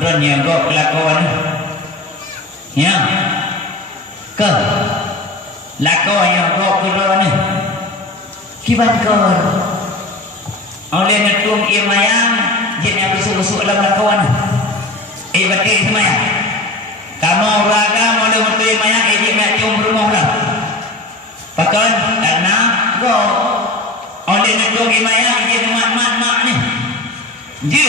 Ron yang kau kelakuan ya ke lakon yang kau kira ni kiban kau oleh netung imayang jenis besuk-besuk dalam lakon batik semayang kamu raga oleh netung imayang dia nak cium rumah lah pakan karena kau oleh netung imayang dia mak ni je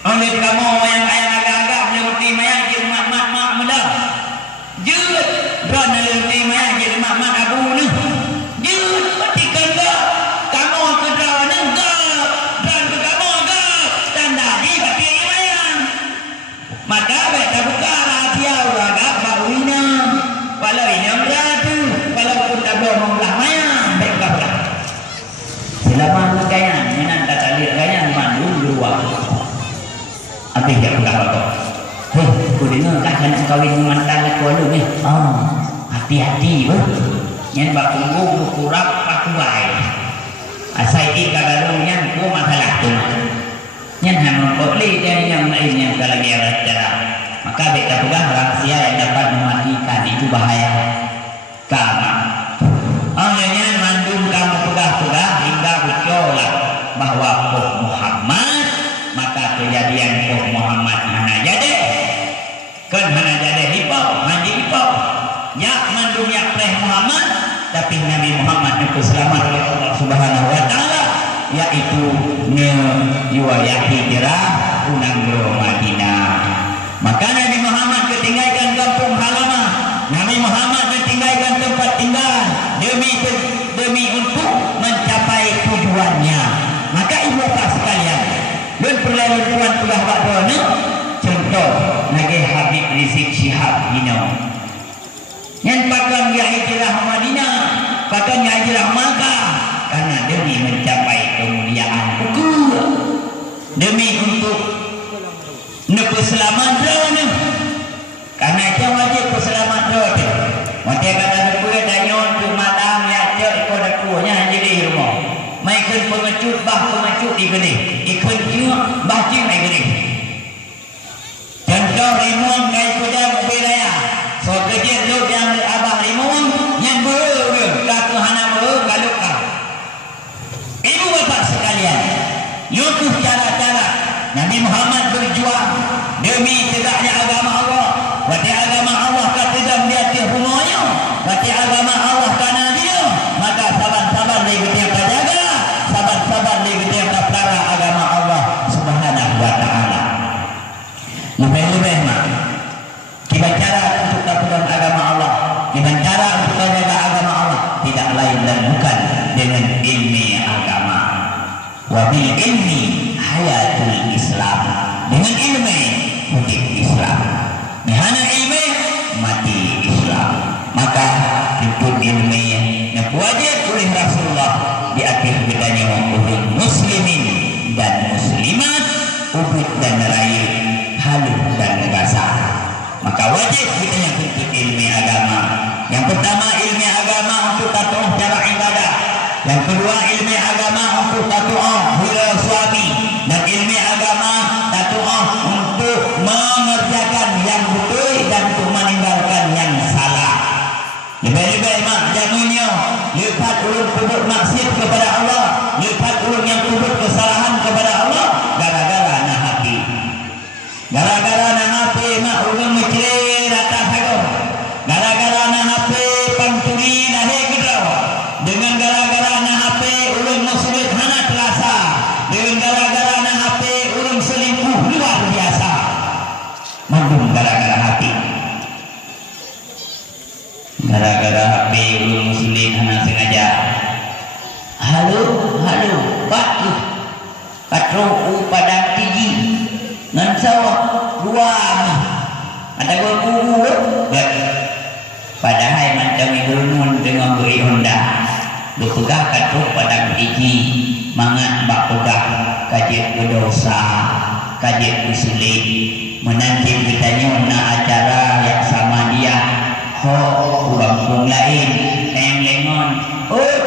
oleh kamu yang agak-agak oleh netung imayang dia mak muda je ron oleh netung imayang dia mak abu ni je patikan ke kamu ke ron ke ron ke kamu ke tanda di batik imayang maka baik buka rahasia raga bawina walau ini beratu walaupun tak boleh membelah mayang baik buka selama kaya menan kata lihat kaya mandu luar apa yang buka apa ku dengar kan nak kawin mantan aku lu ni hati-hati nyen bak tunggu kurap pakuai asai di kagarung nyen ku masalah tu nyen hang boleh dia yang lain yang lagi cara maka beta pegang rahasia yang dapat mematikan itu bahaya karena nyen mandum kamu pegang hingga bercolak bahwa Muhammad maka kejadian Muhammad hana jadi kan hana jadi hipau mandi hipau ya mandum ya pleh Muhammad tapi Nabi Muhammad itu selamat oleh Allah Subhanahu wa taala yaitu riwayat hijrah unanggro Madinah maka Nabi Muhammad ketinggalkan kampung halaman Nabi Muhammad ketinggalkan tempat tinggal demi untuk mencapai tujuannya maka ibu bapak sekalian dan perlawanan telah bakdono contoh nage Habib Rizik Syihab yang pakang ya hijrah Madinah pakang ya hijrah Makkah karena demi mencapai kemuliaan ukur demi untuk selamat drone karena itu wajib selamat drone macam kata dia danyon tu malam ya cek ikut akunya jadi rumah maikun pengecut di gede ikut juga bah cing mai gede contoh rimong kai kuda mobil raya so kejut lu yang abah rimong yang ber kaku hana ber galuk kau ibu bapak sekalian yaitu cara-cara Nabi Muhammad berjuang demi tegaknya agama Allah wati agama Allah katidam di atas rumahnya wati agama Allah kana dia maka sabar-sabar dia kita jaga sabar-sabar dia kita pelara agama Allah Subhanahu wa taala lebih-lebih mak kita cara untuk takutan agama Allah dengan cara untuk menjaga agama Allah tidak lain dan bukan dengan ilmu agama wa bil ilmi hayatul Islam dengan ilmu hidup Islam dengan ilmu mati Islam maka itu ilmu yang wajib oleh Rasulullah di akhir bedanya ubud muslimin dan muslimat ubud dan raih halus dan basah maka wajib kita yang untuk ilmu agama yang pertama ilmu agama untuk taat cara ibadah yang kedua ilmu agama untuk taat hula suami dan ilmu agama taat untuk mengerjakan yang betul dan untuk meninggalkan yang salah lebih-lebih mak jangannya lipat ulun kubur maksiat kepada Allah lipat ulun yang kubur kesalahan kepada Allah gara-gara nak hati gara-gara nak hati mak ulun mikir atas aku gara-gara nak hati panturi dah hekidau dengan gara-gara nak hati ulun muslim hana terasa dengan gara-gara nak hati ulun selingkuh luar biasa mandum gara-gara hati gara-gara HP ulun muslim hana sengaja halo pak patro padang tinggi ngan sawah ruang ada guru padahal macam itu nun dengan beri Honda lu pegang patro padang tinggi mangat bak pegang kajian berdosa kajian usulit menanti kitanya nak acara yang sama dia ho kampung lain yang lengon oh